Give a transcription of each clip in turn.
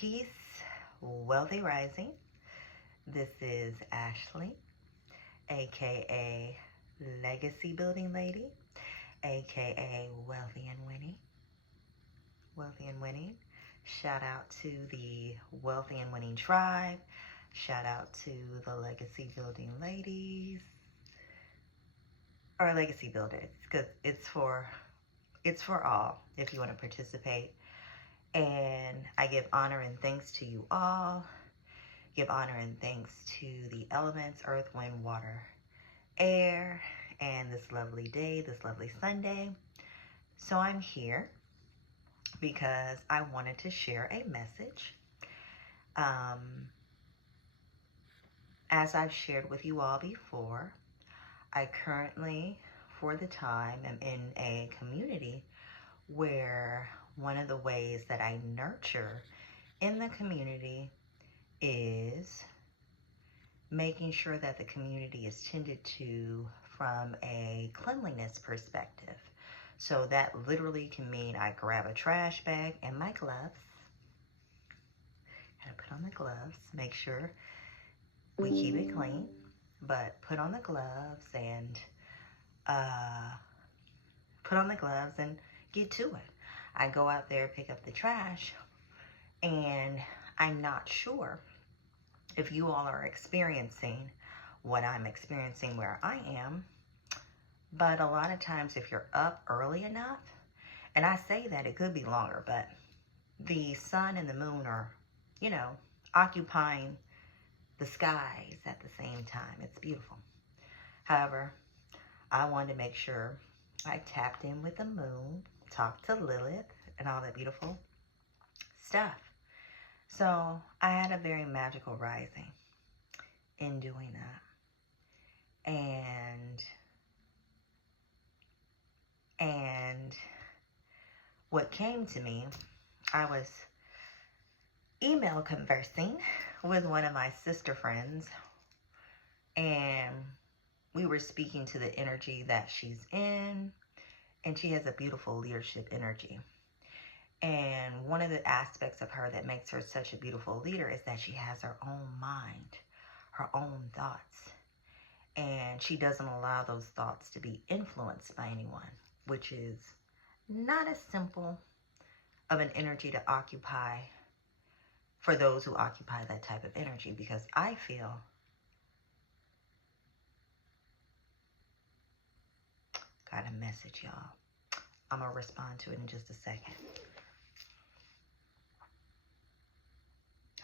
Peace, Wealthy Rising. This is Ashley, aka Legacy Building Lady, aka Wealthy and Winning. Wealthy and Winning. Shout out to the Wealthy and Winning tribe. Shout out to the Legacy Building Ladies or Legacy Builders, because it's for all if you want to participate. And I give honor and thanks to you all. Give honor and thanks to the elements, earth, wind, water, air, and this lovely day, this lovely Sunday. So I'm here because I wanted to share a message. As I've shared with you all before, I currently, for the time, am in a community where one of the ways that I nurture in the community is making sure that the community is tended to from a cleanliness perspective. So that literally can mean I grab a trash bag and my gloves. Gotta put on the gloves, make sure we keep it clean, but put on the gloves and get to it. I go out there, pick up the trash, and I'm not sure if you all are experiencing what I'm experiencing where I am, but a lot of times if you're up early enough, and I say that it could be longer, but the sun and the moon are, occupying the skies at the same time. It's beautiful. However, I wanted to make sure I tapped in with the moon, talked to Lilith, and all that beautiful stuff. So I had a very magical rising in doing that. And what came to me, I was email conversing with one of my sister friends, and we were speaking to the energy that she's in, and she has a beautiful leadership energy. And one of the aspects of her that makes her such a beautiful leader is that she has her own mind, her own thoughts, and she doesn't allow those thoughts to be influenced by anyone, which is not as simple of an energy to occupy for those who occupy that type of energy, because I feel got a message, y'all. I'm going to respond to it in just a second.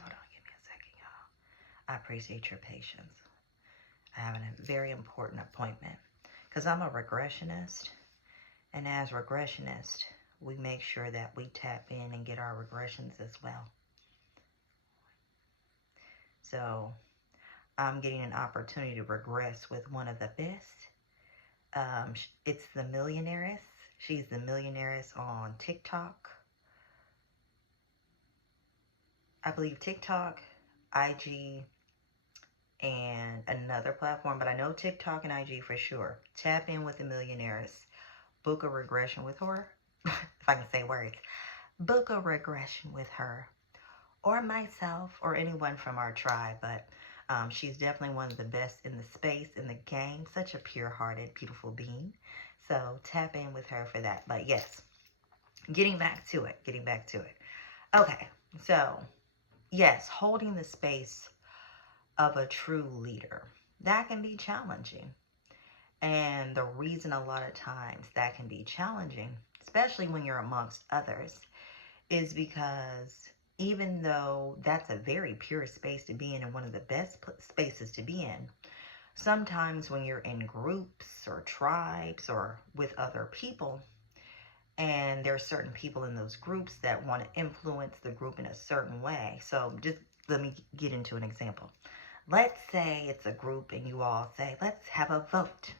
Hold on, give me a second, y'all. I appreciate your patience. I have a very important appointment because I'm a regressionist. And as regressionists, we make sure that we tap in and get our regressions as well. So I'm getting an opportunity to regress with one of the best. It's the Millionaires. She's the Millionaires on TikTok. I believe TikTok, IG, and another platform, but I know TikTok and IG for sure. Tap in with the Millionaires. Book a regression with her. If I can say words. Book a regression with her, or myself, or anyone from our tribe. But she's definitely one of the best in the space, in the game. Such a pure-hearted, beautiful being. So tap in with her for that. But yes, getting back to it. Okay, so yes, holding the space of a true leader, that can be challenging. And the reason a lot of times that can be challenging, especially when you're amongst others, is because even though that's a very pure space to be in and one of the best spaces to be in, sometimes when you're in groups or tribes or with other people, and there are certain people in those groups that want to influence the group in a certain way. So just let me get into an example. Let's say it's a group and you all say, let's have a vote.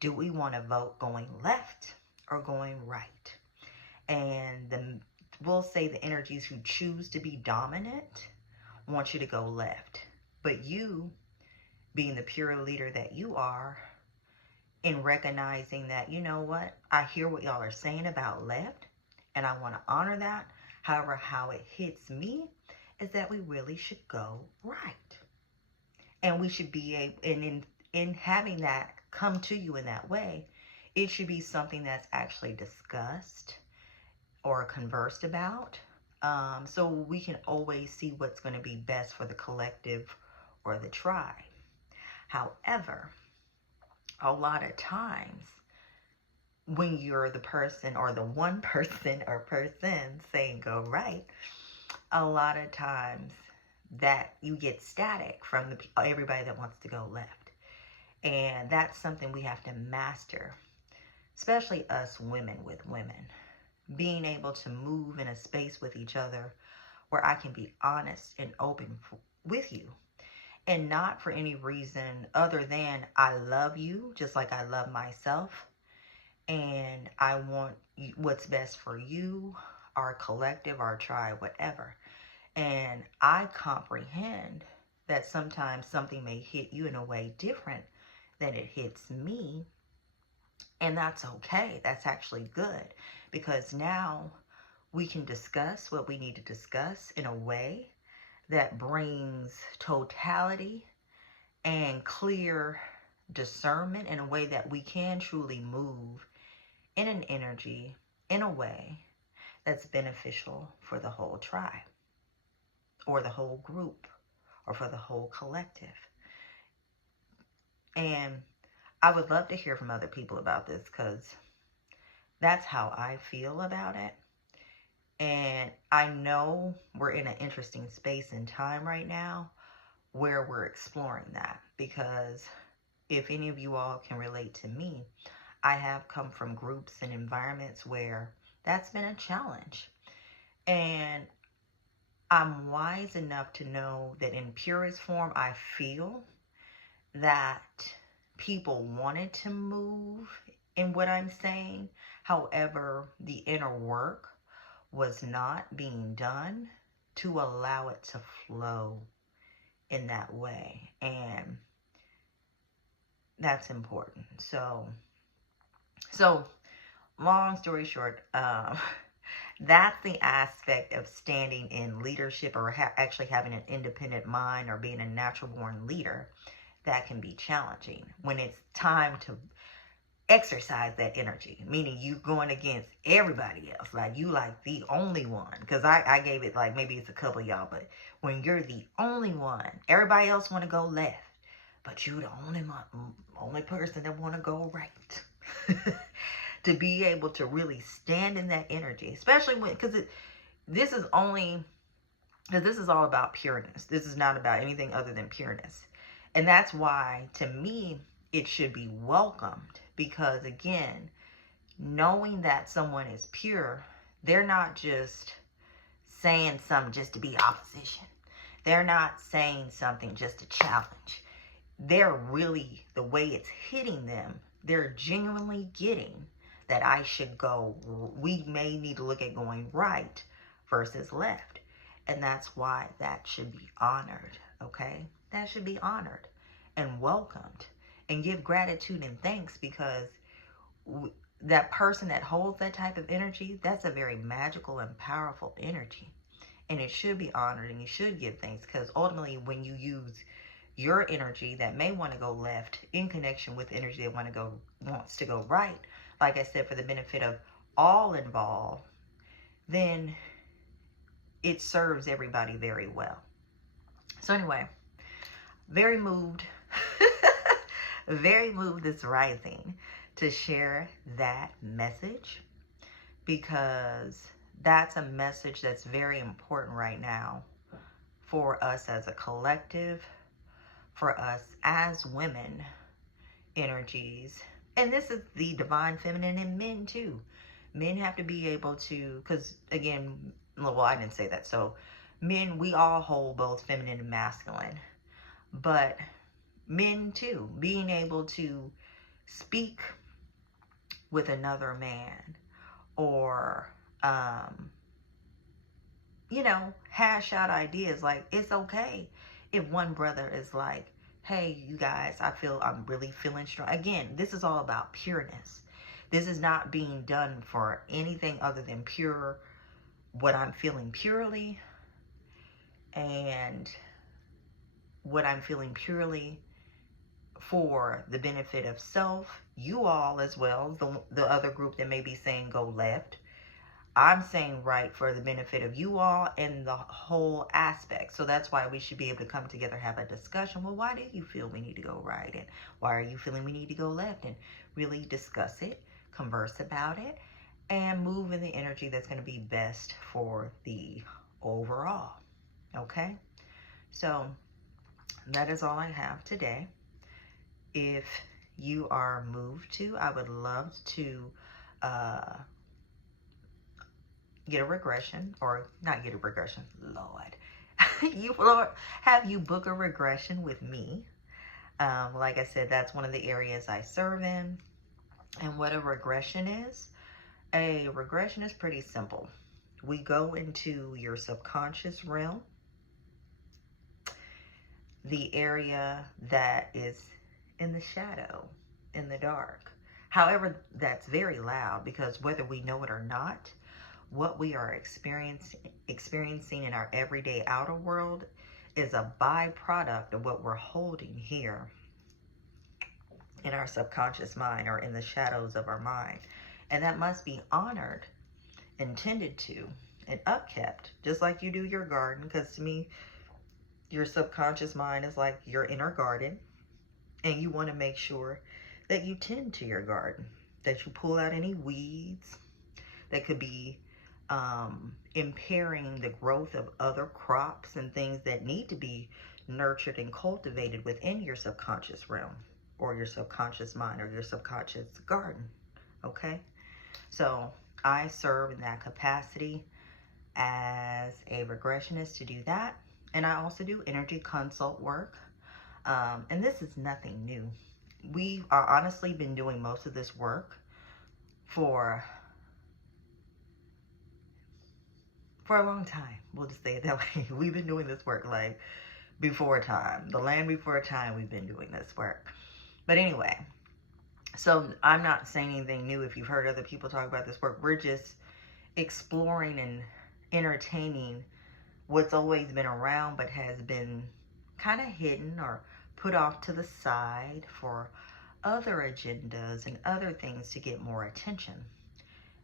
Do we want to vote going left or going right? And we'll say the energies who choose to be dominant want you to go left. But you, being the pure leader that you are, in recognizing that, you know what, I hear what y'all are saying about left, and I want to honor that. However, how it hits me is that we really should go right. And we should be able, and in having that come to you in that way, it should be something that's actually discussed or conversed about. So we can always see what's going to be best for the collective or the tribe. However, a lot of times when you're the person or the one person or person saying go right, a lot of times that you get static from everybody that wants to go left. And that's something we have to master, especially us women with women. Being able to move in a space with each other where I can be honest and open with you. And not for any reason other than I love you just like I love myself. And I want what's best for you, our collective, our tribe, whatever. And I comprehend that sometimes something may hit you in a way different than it hits me. And that's okay. That's actually good. Because now we can discuss what we need to discuss in a way that brings totality and clear discernment in a way that we can truly move in an energy, in a way that's beneficial for the whole tribe or the whole group or for the whole collective. And I would love to hear from other people about this because that's how I feel about it. And I know we're in an interesting space and time right now where we're exploring that, because if any of you all can relate to me, I have come from groups and environments where that's been a challenge. And I'm wise enough to know that in purest form, I feel that people wanted to move in what I'm saying. However, the inner work was not being done to allow it to flow in that way. And that's important. So long story short, that's the aspect of standing in leadership or actually having an independent mind or being a natural born leader that can be challenging when it's time to exercise that energy, meaning you going against everybody else, like you like the only one, because I gave it like maybe it's a couple of y'all, but when you're the only one, everybody else want to go left, but you the only person that want to go right. To be able to really stand in that energy, especially when, because this is all about pureness. This is not about anything other than pureness. And that's why, to me, it should be welcomed. Because, again, knowing that someone is pure, they're not just saying something just to be opposition. They're not saying something just to challenge. They're really, the way it's hitting them, they're genuinely getting that I should go, we may need to look at going right versus left. And that's why that should be honored, okay? That should be honored and welcomed, and give gratitude and thanks, because that person that holds that type of energy, that's a very magical and powerful energy. And it should be honored, and you should give thanks, because ultimately when you use your energy that may want to go left in connection with energy that wants to go right, like I said, for the benefit of all involved, then it serves everybody very well. So anyway, very moved this rising to share that message, because that's a message that's very important right now for us as a collective, for us as women energies. And this is the divine feminine in men too. Men have to be able to, because again, well, I didn't say that. So men, we all hold both feminine and masculine. But men too, being able to speak with another man, or hash out ideas. Like, it's okay if one brother is like, hey, you guys, I'm really feeling strong. Again, this is all about pureness. This is not being done for anything other than pure what I'm feeling purely, and what I'm feeling purely for the benefit of self, you all as well, the other group that may be saying go left. I'm saying right for the benefit of you all and the whole aspect. So that's why we should be able to come together, have a discussion. Well, why do you feel we need to go right? And why are you feeling we need to go left? And really discuss it, converse about it, and move in the energy that's going to be best for the overall. Okay? So that is all I have today. If you are moved to, I would love to get a regression, or not get a regression, Lord. Have you book a regression with me. Like I said, that's one of the areas I serve in. And what a regression is pretty simple. We go into your subconscious realm, the area that is in the shadow, in the dark. However, that's very loud, because whether we know it or not, what we are experiencing in our everyday outer world is a byproduct of what we're holding here in our subconscious mind, or in the shadows of our mind. And that must be honored, intended to, and upkept, just like you do your garden. Because to me, your subconscious mind is like your inner garden, and you want to make sure that you tend to your garden, that you pull out any weeds that could be impairing the growth of other crops and things that need to be nurtured and cultivated within your subconscious realm, or your subconscious mind, or your subconscious garden. Okay? So I serve in that capacity as a regressionist to do that. And I also do energy consult work. And this is nothing new. We are honestly been doing most of this work for a long time. We'll just say it that way. We've been doing this work like before time. The land before time, we've been doing this work. But anyway, so I'm not saying anything new if you've heard other people talk about this work. We're just exploring and entertaining what's always been around, but has been kind of hidden or put off to the side for other agendas and other things to get more attention.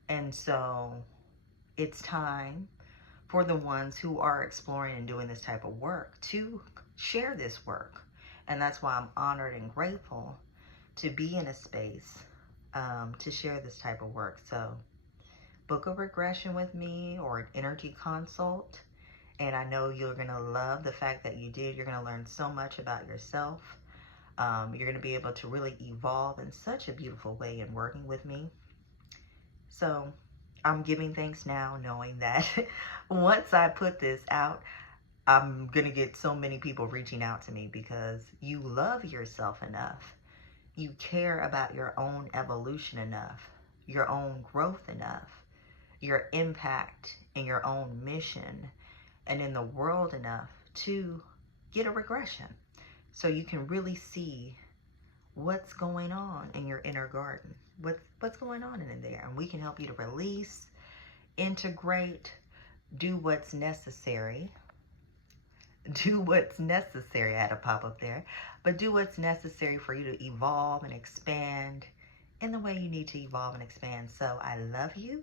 And so it's time for the ones who are exploring and doing this type of work to share this work. And that's why I'm honored and grateful to be in a space to share this type of work. So book a regression with me, or an energy consult. And I know you're going to love the fact that you did. You're going to learn so much about yourself. You're going to be able to really evolve in such a beautiful way in working with me. So I'm giving thanks now, knowing that once I put this out, I'm going to get so many people reaching out to me, because you love yourself enough. You care about your own evolution enough, your own growth enough, your impact in your own mission and in the world enough to get a regression, so you can really see what's going on in your inner garden, what's going on in there, and we can help you to release, integrate, do what's necessary. I had to pop up there, but do what's necessary for you to evolve and expand in the way you need to evolve and expand. So I love you.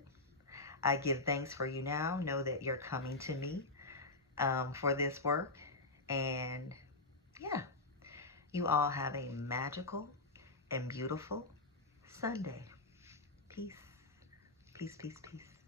I give thanks for you now. Know that you're coming to me for this work. And yeah, you all have a magical and beautiful Sunday. Peace, peace, peace, peace.